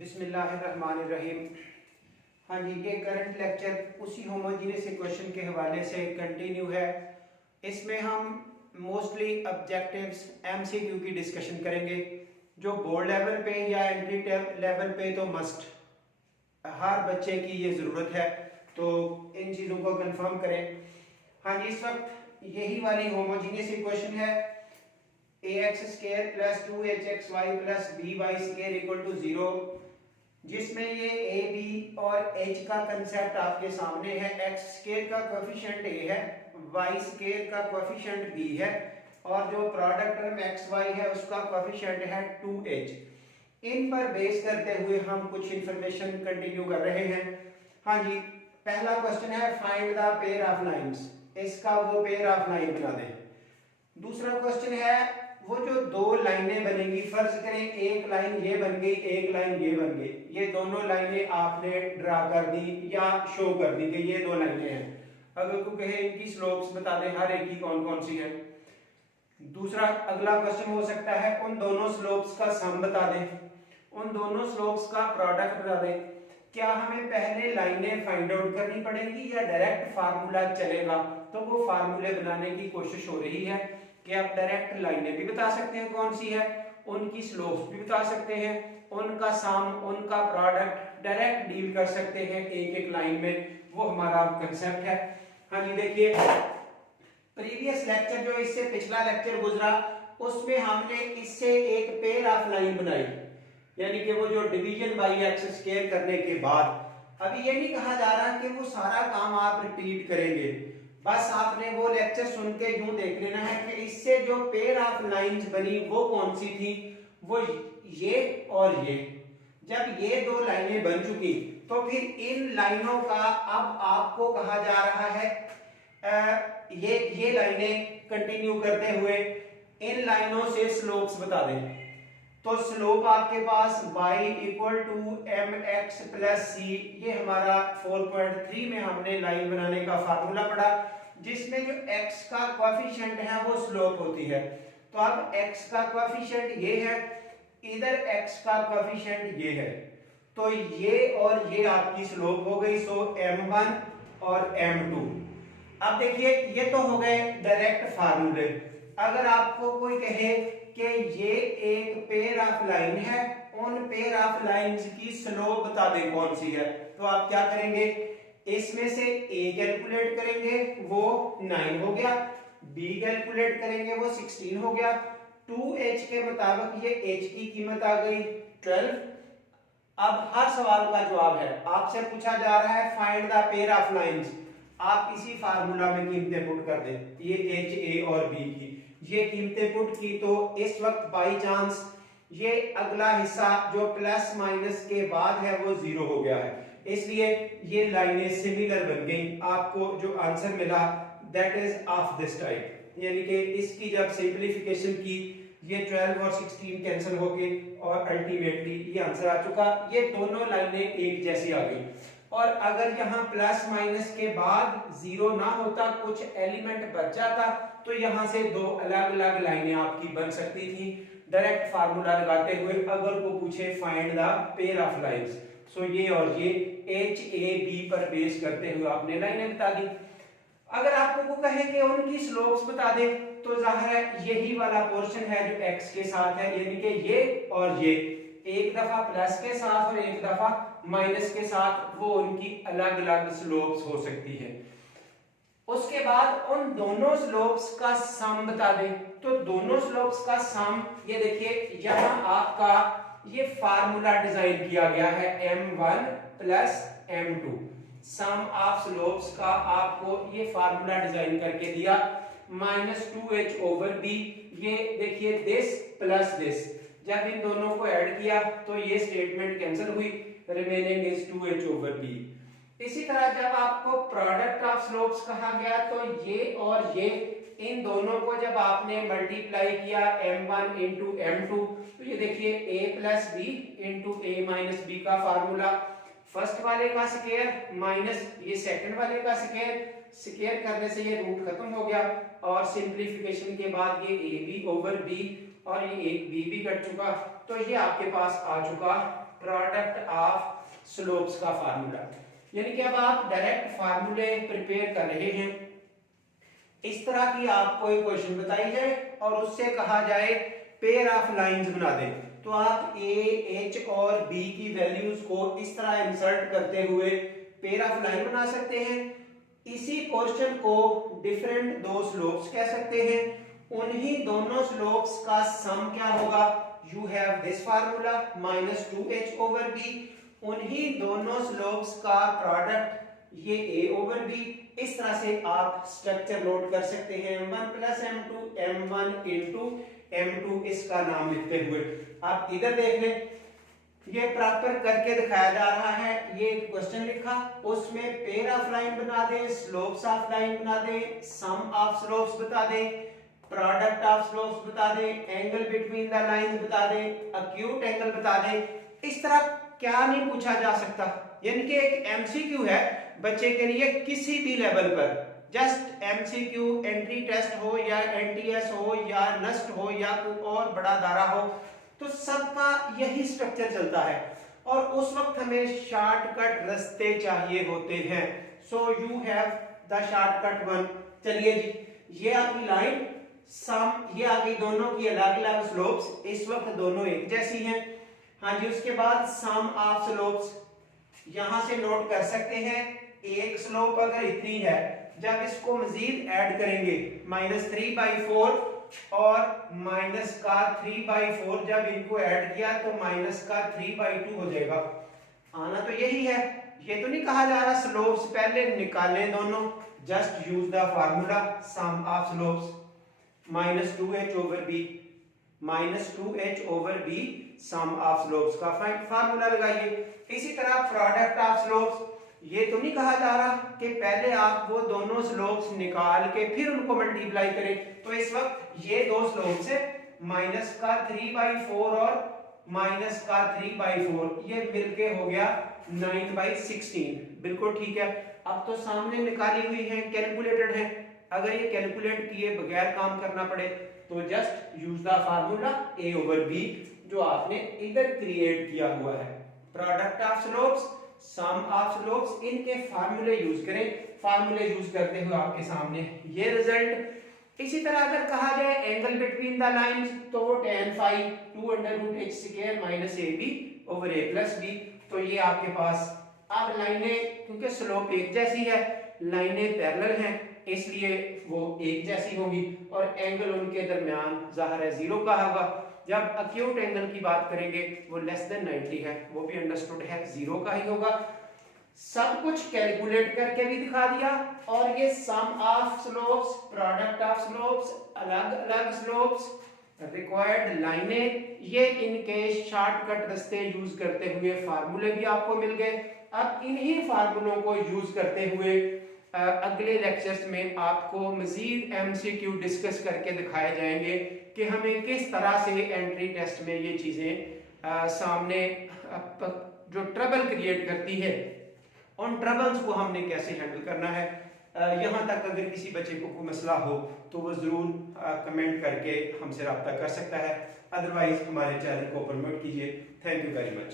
बिस्मिल्लाहिर्रहमानिर्रहीम। हाँ जी, ये करंट लेक्चर उसी होमोजीनियस इक्वेशन के हवाले से कंटिन्यू है। इसमें हम मोस्टली ऑब्जेक्टिव्स एमसीक्यू की डिस्कशन करेंगे, जो बोर्ड लेवल पे या एंट्री लेवल पे तो मस्ट हर बच्चे की ये ज़रूरत है, तो इन चीज़ों को कंफर्म करें। हाँ जी, इस वक्त यही वाली होमोजीनियस इक्वेशन है ax² + 2hxy + by² = 0, जिसमें ये a b और h का कंसेप्ट आपके सामने है। x² का कोएफिशिएंट a है, y² का कोएफिशिएंट b है, और जो प्रोडक्ट टर्म xy है उसका कोएफिशिएंट है 2h। इन पर बेस करते हुए हम कुछ इंफॉर्मेशन कंटिन्यू कर रहे हैं। हाँ जी, पहला क्वेश्चन है find the pair of lines. इसका वो पेयर ऑफ लाइन बना दें। दूसरा क्वेश्चन है वो जो दो लाइनें बनेंगी, फर्ज करें एक लाइन ये बन गई, एक लाइन ये बन गई, ये दोनों लाइनें आपने ड्रा कर दी या शो कर दी कि ये दो लाइनें हैं। अगर कोई कहे इनकी स्लोप्स बता दें हर एक की कौन कौन सी है। दूसरा अगला क्वेश्चन हो सकता है उन दोनों स्लोप्स का सम बता दें, उन दोनों स्लोप्स का प्रोडक्ट बता दें। क्या हमें पहले लाइनें फाइंड आउट करनी पड़ेंगी या डायरेक्ट फार्मूला चलेगा? तो वो फार्मूले बनाने की कोशिश हो रही है कि आप डायरेक्ट लाइनें भी बता सकते हैं कौन सी है, उनकी स्लोप्स भी बता सकते हैं, उनका सम, उनका प्रोडक्ट डायरेक्ट डील कर सकते हैं एक एक लाइन में। वो हमारा कंसेप्ट है। हाँ जी, देखिए प्रीवियस लेक्चर जो इससे पिछला लेक्चर गुजरा उसमें हमने इससे एक पेयर ऑफ लाइन बनाई, यानी कि वो जो डिवीजन बाय एक्स स्क्वायर करने के बाद। अभी ये नहीं कहा जा रहा कि वो सारा काम आप रिपीट करेंगे, बस आपने वो लेक्चर सुन के यूं देख लेना है कि इससे जो पेयर ऑफ लाइंस बनी वो कौन सी थी, वो ये और ये। जब ये दो लाइनें बन चुकी तो फिर इन लाइनों का अब आपको कहा जा रहा है ये लाइनें कंटिन्यू करते हुए इन लाइनों से स्लोप्स बता दें। तो स्लोप आपके पास y = mx + c, ये हमारा 4.3 में हमने लाइन बनाने का फार्मूला पढ़ा, जिसमें जो x का कोएफिशिएंट है वो स्लोप होती है। तो अब x का कोएफिशिएंट ये है, इधर x का कोएफिशिएंट ये है, तो ये और ये आपकी स्लोप हो गई। सो m1 और m2। अब देखिए ये तो हो गए डायरेक्ट फार्मूले। अगर आपको कोई कहे कि ये एक पेयर ऑफ लाइन है, उन पेयर ऑफ लाइंस की स्लोप बता दें कौन सी है, तो आप क्या करेंगे, इसमें से a कैलकुलेट करेंगे वो 9 हो गया, b कैलकुलेट करेंगे वो 16 हो गया, 2h के मुताबिक ये h की कीमत आ गई 12। अब हर सवाल का जवाब है, आपसे पूछा जा रहा है find the pair of lines, आप इसी फार्मूला में कीमतें पुट कर दें, ये h, a और b की ये कीमतें पुट की, तो इस वक्त बाई चांस ये अगला हिस्सा जो प्लस माइनस के बाद है वो 0 हो गया है, इसलिए ये लाइनें सिमिलर बन गई। आपको जो आंसर मिला that is of this type, यानी कि इसकी जब सिंपलीफिकेशन की ये 12 और 16 कैंसिल हो गए और अल्टीमेटली ये आंसर आ चुका। ये दोनों लाइनें एक जैसी आ गई, और अगर यहाँ प्लस माइनस के बाद 0 ना होता, कुछ एलिमेंट बच जाता, तो यहाँ से दो अलग अलग लाइनें आपकी बन सकती थी डायरेक्ट फार्मूला लगाते हुए। अगर वो पूछे find the pair of lines, so ये और ये h a b पर बेस करते हुए आपने लाइनें बता दी। अगर आपको वो कहे कि उनकी स्लोप्स बता दे, तो जाहिर है यही वाला पोर्शन है जो x के साथ है, यानी कि ये और ये एक दफा प्लस के साथ और एक दफा माइनस के साथ, वो उनकी अलग अलग स्लोप्स हो सकती है। उसके बाद उन दोनों स्लोप्स का सम बता दें, तो दोनों स्लोप्स का सम ये देखिए यहां आपका ये फार्मूला डिजाइन किया गया है m1 + m2, some of slopes का आपको ये फार्मूला डिजाइन करके दिया -2h/b। ये देखिए दिस प्लस दिस, जब इन दोनों को ऐड किया तो ये स्टेटमेंट कैंसिल हुई, रिमेनिंग इज 2h/b। इसी तरह जब आपको प्रोडक्ट ऑफ स्लोप्स कहा गया, तो ये और ये इन दोनों को जब आपने मल्टीप्लाई किया m1 * m2, तो ये देखिए a + b * a - b का फार्मूला, फर्स्ट वाले का स्क्वायर माइनस ये सेकंड वाले का स्क्वायर, स्क्वायर करने से ये रूट खत्म हो गया, और सिंपलीफिकेशन के बाद ये ab/b और ये एक b भी कट चुका, तो ये आपके पास आ चुका प्रोडक्ट ऑफ स्लोप्स का फार्मूला। यानी कि अब आप डायरेक्ट फार्मूले प्रिपेयर कर रहे हैं। इस तरह की आपको एक क्वेश्चन बताई जाए और उससे कहा जाए पेयर ऑफ लाइंस बना दें, तो आप ए, एच और बी की वैल्यूज को इस तरह इंसर्ट करते हुए पेयर ऑफ लाइन बना सकते हैं। इसी पोर्शन को डिफरेंट दो स्लोप्स कह सकते हैं। उन्हीं दोनों स्लोप्स का सम क्या होगा, you have this formula -2h over b। उन्हीं दोनों स्लोप्स का प्रोडक्ट ये a ओवर b। इस तरह से आप स्ट्रक्चर नोट कर सकते हैं, m1 + m2 m1 into m2 इसका नाम लिखते हुए। आप इधर देख लें, ये प्रॉपर करके दिखाया जा रहा है। ये क्वेश्चन लिखा, उसमें पेयर ऑफ लाइन बना दें, स्लोप्स ऑफ लाइन बना दें, सम ऑफ स्लोप्स बता दें, प्रोडक्ट ऑफ स्लोप्स बता दें, एंगल बिटवीन द लाइंस बता दें, एक्यूट एंगल बता दें। इस तरह क्या नहीं पूछा जा सकता। यानी कि एक एमसीक्यू है बच्चे के लिए किसी भी लेवल पर। जस्ट एमसीक्यू एंट्री टेस्ट हो या एनटीएस हो या नस्ट हो या कोई और बड़ा दायरा हो, तो सबका यही स्ट्रक्चर चलता है और उस वक्त हमें शॉर्टकट रास्ते चाहिए होते हैं। So you have the shortcut one. चलिए जी, ये आपकी लाइन सम, ये आ गई दोनों की अलग अलग स्लोप्स, इस वक्त दोनों एक जैसी हैं। हाँ जी, उसके बाद सम ऑफ स्लोप्स यहां से नोट कर सकते हैं। एक स्लोप अगर इतनी है, जब इसको मजीद ऐड करेंगे -3/4 और -3/4, जब इनको ऐड किया तो -3/2 हो जाएगा। आना तो यही है, ये तो नहीं कहा जा रहा स्लोप्स पहले निकालें दोनों। Just use the formula sum of slopes -2h over b, -2h over b sum of slopes का फार्मूला लगाइए। इसी तरह प्रोडक्ट ऑफ स्लोप्स, ये तो नहीं कहा जा रहा कि पहले आप वो दोनों स्लोप्स निकाल के फिर उनको मल्टीप्लाई करें। तो इस वक्त ये दो स्लोप्स है, -3/4 और -3/4, ये मिलके हो गया 9/16। बिल्कुल ठीक है। अब तो सामने निकाली हुई है, कैलकुलेटेड है। अगर ये कैलकुलेट किए बगैर काम करना पड़े तो just use the formula a over b जो आपने इधर क्रिएट किया हुआ है। Product of slopes, sum of slopes, इनके फार्मूले यूज करें। फार्मूले यूज करते हुए आपके सामने ये रिजल्ट। इसी तरह अगर कहा जाए एंगल बिटवीन द लाइंस, तो वो tan phi 2√h² - ab over a plus b। तो ये आपके पास अब लाइनें, क्योंकि स्लोप एक जैसी है, लाइनें पैरेलल हैं, इसलिए वो एक जैसी होगी और एंगल उनके दरमियान जाहिर है 0 का होगा। जब एक्यूट एंगल की बात करेंगे वो लेस देन 90 है, वो भी अंडरस्टूड है, 0 का ही होगा। सब कुछ कैलकुलेट करके भी दिखा दिया और ये sum of slopes, product of slopes, अलग अलग स्लोप्स, रिक्वायर्ड लाइनें, ये इनके शॉर्टकट रास्ते यूज करते हुए फार्मूले भी आपको मिल गए। अब इन्हीं फार्मूलों को यूज करते हुए अगले लेक्चर्स में आपको मजीद एमसीक्यू डिस्कस करके दिखाए जाएंगे कि हमें किस तरह से एंट्री टेस्ट में ये चीज़ें सामने जो ट्रबल क्रिएट करती है, उन ट्रबल्स को हमने कैसे हैंडल करना है। यहाँ तक अगर किसी बच्चे को कोई मसला हो तो वो ज़रूर कमेंट करके हमसे रब्ता कर सकता है। अदरवाइज हमारे चैनल को प्रमोट कीजिए। Thank you very much.